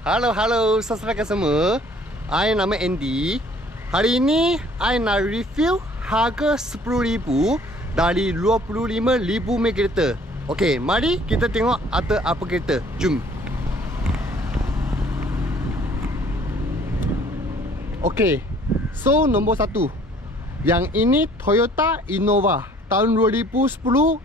Halo, halo, saudara semua. I nama Andy. Hari ini, I nak review harga RM10,000 dari RM25,000 punya kereta. Okey, mari kita tengok ada apa kereta. Jom. Okey, so nombor satu. Yang ini Toyota Innova tahun 2010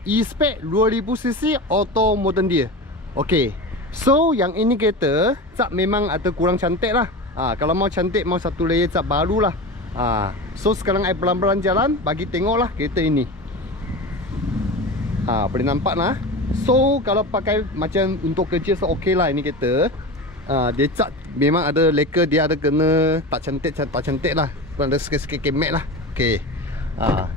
e-spec 2000cc auto modern dia. Okey. So yang ini kereta Zat memang ada kurang cantik lah. Ha, Kalau mau cantik mau satu layer Zat baru lah. Ha, So sekarang I pelan-pelan jalan Bagi tengok lah kereta ini. Ha, Boleh nampak lah So kalau pakai macam untuk kerja so okey lah ini kereta. Ha, Dia cat memang ada leka Dia ada kena tak cantik tak cantik lah. Ada sikit-sikit kemek lah. Okay. Ha.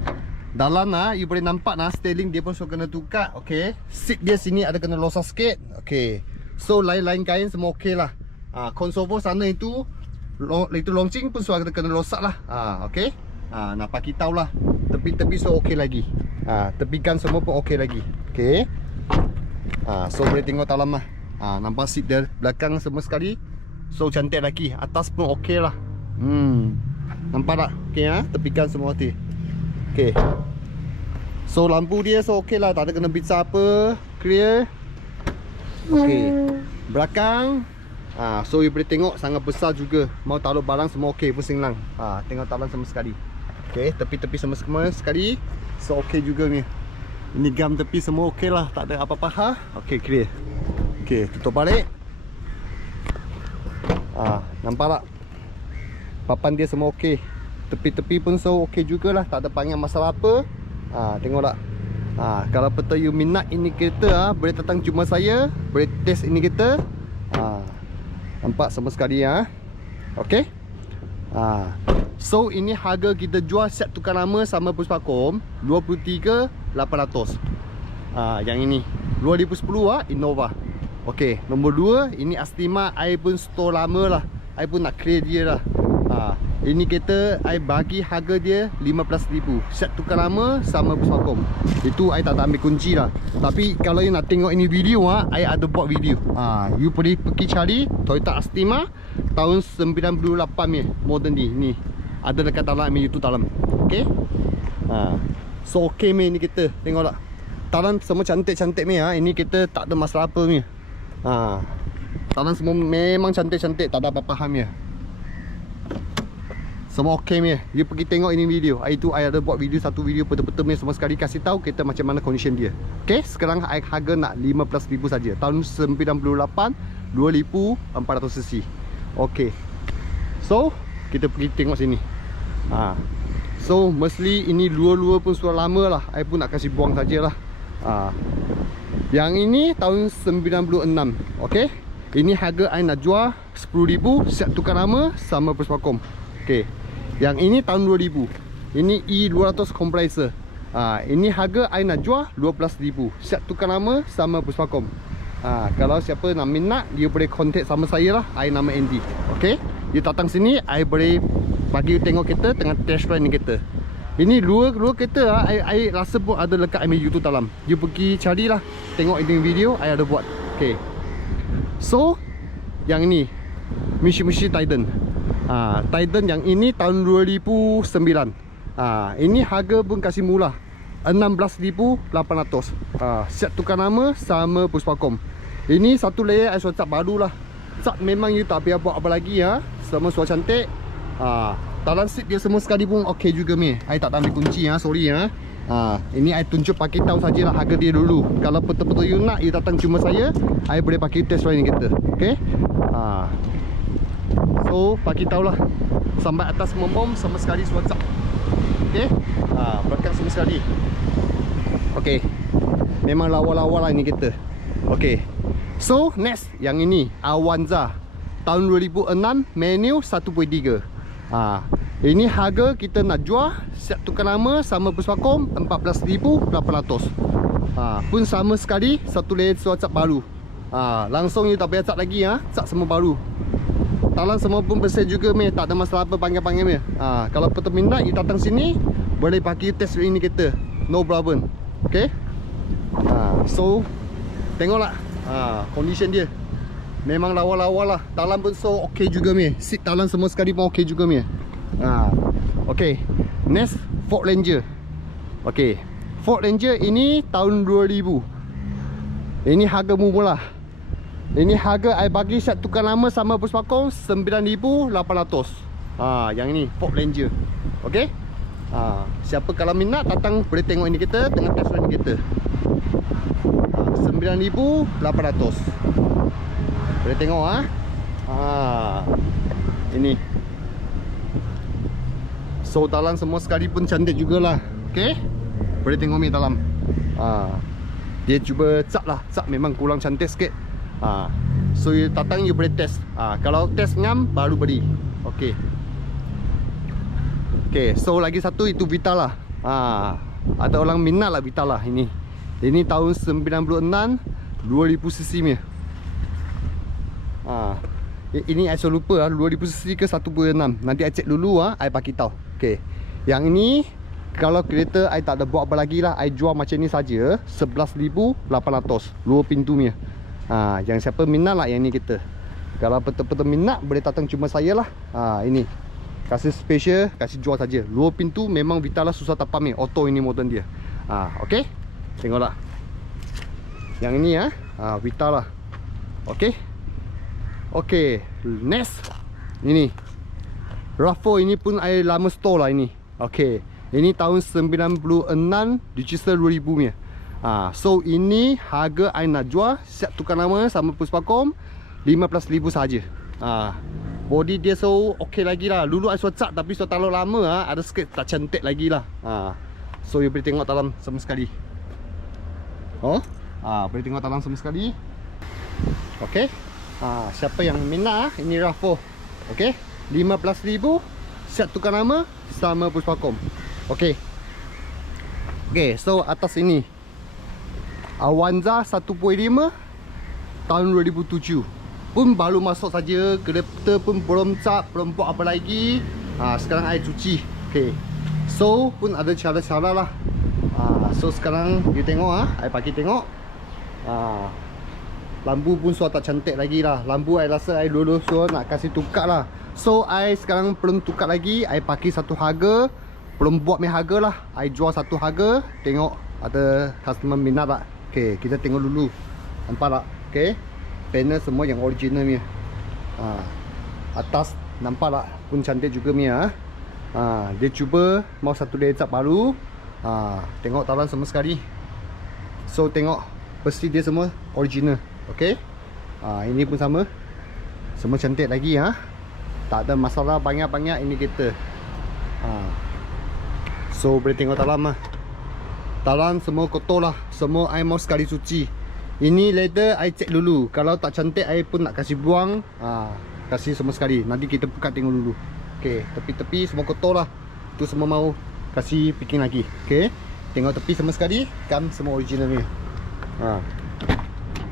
Dalam lah you boleh nampak lah Styling dia pun so kena tukar Okay. Seat dia sini ada kena losak sikit Okay So lain-lain kain semua okey lah. Ha, Konsovo sana itu Itu launching pun suara kena rosak lah. Ha, Okay ha, Nak bagi tahu lah. Tepi-tepi so okey lagi. Ha, Tepikan semua pun okey lagi. Okay ha, So boleh tengok dalam lah. Ha, Nampak seat dia belakang semua sekali. So cantik lagi. Atas pun okey lah. Hmm. Nampak tak? Okay ha? Tepikan semua hati. Okay So lampu dia so okey lah. Tak ada kena pizza apa. Clear Okey. Belakang ah so you boleh tengok sangat besar juga. Mau taruh barang semua okey pun senang. Ah tengok talan sama sekali. Okey, tepi-tepi sama semua sekali. So okey juga ni. Ini gam tepi semua okey lah, tak ada apa-apa ha. Okey, clear. Okey, tutup balik. Ah, nampak tak? Papan dia semua okey. Tepi-tepi pun so okey jugalah, tak ada panggil masalah apa. Ah, tengok tak? Ha, kalau betul you minat ini kereta ha, boleh datang jumpa saya, boleh test ini kereta. Ha, nampak sama sekali. Ha? Okey. Ha. So ini harga kita jual set tukar nama sama Puspakom 23,800. Ha, yang ini 2010 ah ha, Innova. Okey, nombor 2 ini Astima I pun store lama lah. I pun nak clear dia lah. Ha, ini kereta I bagi harga dia RM15,000 Set tukar nama sama Puspakom Itu I tak, tak ambil kunci lah Tapi kalau you nak tengok ini video ha, I ada buat video ha, You boleh pergi cari Toyota Astima Tahun 98 ni Modern ni ni Ada dekat dalam ni YouTube dalam Okay ha. So okay ni ni kereta Tengok tak Talan semua cantik-cantik ni ha. Ini kereta tak ada masalah apa ni ha. Talan semua memang cantik-cantik Tak ada apa-apa ham ya. Semua okey ni. You pergi tengok ini video. Hari tu I ada buat video satu video betul-betul ni semua sekali kasih tahu kita macam mana condition dia. Okey, sekarang I harga nak 15000 saja. Tahun 98 2400 cc. Okey. So, kita pergi tengok sini. Ha. So, mostly ini lua-lua pun sudah lama lah. I pun nak kasih buang sajalah. Ha. Yang ini tahun 96. Okey. Ini harga I nak jual 10000 set tukar nama sama Perspakom. Okey. Yang ini tahun 2000 Ini E200 compressor. Ha, Ini harga I nak jual 12000 Siap tukar nama sama Puspakom. Ha, Kalau siapa nak minat Dia boleh contact sama saya lah. I nama Andy. Okay You datang sini I boleh bagi you tengok kereta Tengah test ride ni kereta. Ini dua dua kereta ha, I, I rasa pun ada lekat I YouTube dalam. You pergi carilah Tengok ini video I ada buat. Okay So Yang ni. Mishi-Mishi Titan ha, Titan yang ini tahun 2009 ha, Ini harga pun kasih murah. 16,800 ha, Siap tukar nama sama Puspakom Ini satu layer sudah cat baru lah Cat memang you tak payah buat apa lagi ya. Semua suara cantik. Ha, Dalam seat dia semua sekali pun ok juga ni I tak ambil kunci ya. sorry ya. Ha, ini I tunjuk pakai tahu sajalah harga dia dulu. Kalau betul-betul you nak You datang cuma saya I boleh pakai test ni kita Okay? Ha. So bagi tahulah Sampai atas membom sama sekali suara Okay ha, Belakang sama sekali. Okay Memang lawa-lawa lah ini kita Okay So next Yang ini. Awanza. Tahun 2006 Menu 1.3 ha, Ini harga kita nak jual Siap tukar nama Sama Puspakom 14,800 ha, Pun sama sekali Satu layer suara baru. Ha, Langsung ni tak payah cat lagi ha, Cat semua baru Talan semua pun bersih juga meh, tak ada masalah apa panggil-panggil meh. Ha, kalau betul minat you datang sini, boleh pakai test ini kita. No problem. Okay? Ha, so tengoklah ha, condition dia. Memang lawa-lawa lah Dalam pun so okey juga mi Seat dalam semua sekali pun okey juga mi ha. Okay Next Ford Ranger Okay Ford Ranger ini tahun 2000 Ini harga murah Ini harga I bagi set tukar nama sama Puspakong 9800 ha, Yang ini Ford Ranger Okay ha, Siapa kalau minat datang boleh tengok ini kita Tengah test run kita ha, 9800 boleh tengok ah. Ha? ha. Ini. So dalam semua sekali pun cantik jugalah. Okey. Boleh tengok ni dalam. Ha. Dia cuba cap lah. Cap memang kurang cantik sikit. Ha. So you datang you boleh test. Ha. kalau test ngam baru beli. Okey. Okey, so lagi satu itu Vita lah. Ha. Ada orang minat lah Vita lah ini. Ini tahun 96 2000cc ni. Ha. Ini saya lupa ah 2000cc ke 1.6. Nanti saya cek dulu ah saya bagi tahu. Okey. Yang ini kalau kereta saya tak ada buat apa lagi lah saya jual macam ni saja 11,800 dua pintu ni. Ha, yang siapa minat lah yang ni kita. Kalau betul-betul minat boleh datang cuma saya lah. Ha, ini. Kasih special, kasih jual saja. Dua pintu memang vital lah susah tapam ni. Auto ini modern dia. Ha, okey. Tengoklah. Yang ini ah, ha, vital lah. Okey. Okey, next. Ini. RAV4 ini pun air lama store lah ini. Okey. Ini tahun 96 digital 2000 punya. Ah, so ini harga I nak jual siap tukar nama sama Puspakom 15000 saja. Ah. Body dia so okey lagi lah. Dulu I cat tapi sudah terlalu lama ah, ada sikit tak cantik lagi lah. Ah. So you boleh tengok dalam sama sekali. Oh? Ah, boleh tengok dalam sama sekali. Okey. Ha, siapa yang minat ah, ini RAV4. Okey. 15,000 set tukar nama sama Puspakom. Okey. Okey, so atas ini Awanza 1.5 tahun 2007. Pun baru masuk saja, kereta pun belum cap, belum buat apa lagi. Ha, sekarang air cuci. Okey. So pun ada cara-cara lah. Ha, so sekarang you tengok ah, ha, I bagi tengok. Ha, Lampu pun suara tak cantik lagi lah Lampu saya rasa saya dulu suruh nak kasih tukar lah So saya sekarang belum tukar lagi Saya pakai satu harga Belum buat main harga lah Saya jual satu harga Tengok ada customer minat tak Okay kita tengok dulu Nampak tak Okay Panel semua yang original ni ha. Atas nampak tak Pun cantik juga ni ha. ha. Dia cuba mau satu layer baru ha. Tengok talan semua sekali So tengok Pasti dia semua original Okey. Ha, ini pun sama. Semua cantik lagi ha. Tak ada masalah banyak-banyak ini kita. Ha. So boleh tengok dalam ah. Dalam semua kotor lah. Semua air mau sekali suci. Ini leather I check dulu. Kalau tak cantik air pun nak kasih buang. Ha. Kasih semua sekali. Nanti kita buka tengok dulu. Okey, tepi-tepi semua kotor lah. Tu semua mau kasih picking lagi. Okey. Tengok tepi semua sekali. Kam semua original ni. Ha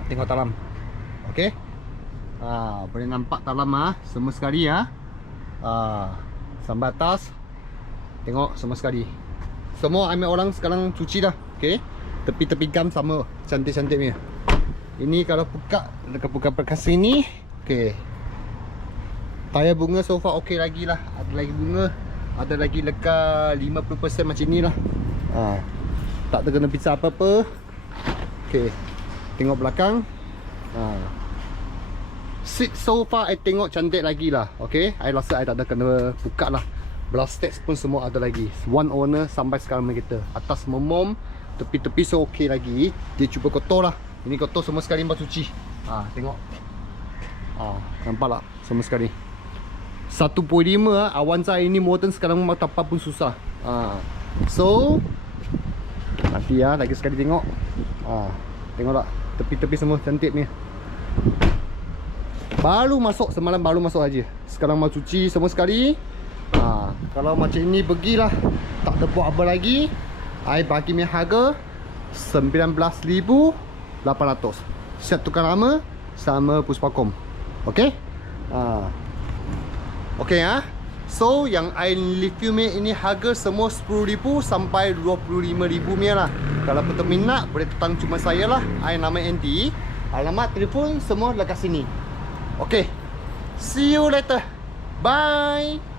tengok dalam okey ha boleh nampak dalam ah semua sekali ya ha sampai atas tengok semua sekali semua ambil orang sekarang cuci dah okey? Tepi-tepi gam sama cantik-cantik ni ini kalau buka dekat buka perkas sini okey. Tayar bunga so far okey lagi lah. Ada lagi bunga ada lagi leka 50% macam ni lah ha. tak terkena pizza apa-apa. Okey Tengok belakang. Ha. Seat so far I tengok cantik lagi lah Okay I rasa I tak ada kena buka lah Blastex pun semua ada lagi. One owner sampai sekarang kita. Atas memom Tepi-tepi so okay lagi. Dia cuba kotor lah. Ini kotor semua sekali mbak cuci ha, Tengok. Ha, Nampak tak semua sekali? 1.5 lah Awanza ini modern sekarang memang tapak pun susah. Ha. So Nanti ya lagi sekali tengok. Ha, Tengok tak? Tepi-tepi semua cantik ni. Baru masuk semalam baru masuk aja. Sekarang mau cuci semua sekali Kalau macam ini pergilah. Tak ada buat apa lagi. I bagi punya harga 19,800 Siap tukar nama Sama Puspakom. Okay ha. Okay ha? So yang I review ni ini harga semua 10,000 sampai 25,000 ni lah. Kalau betul minat boleh datang cuma saya lah. I nama Andy Alamat telefon semua dekat sini. Okay. See you later. Bye.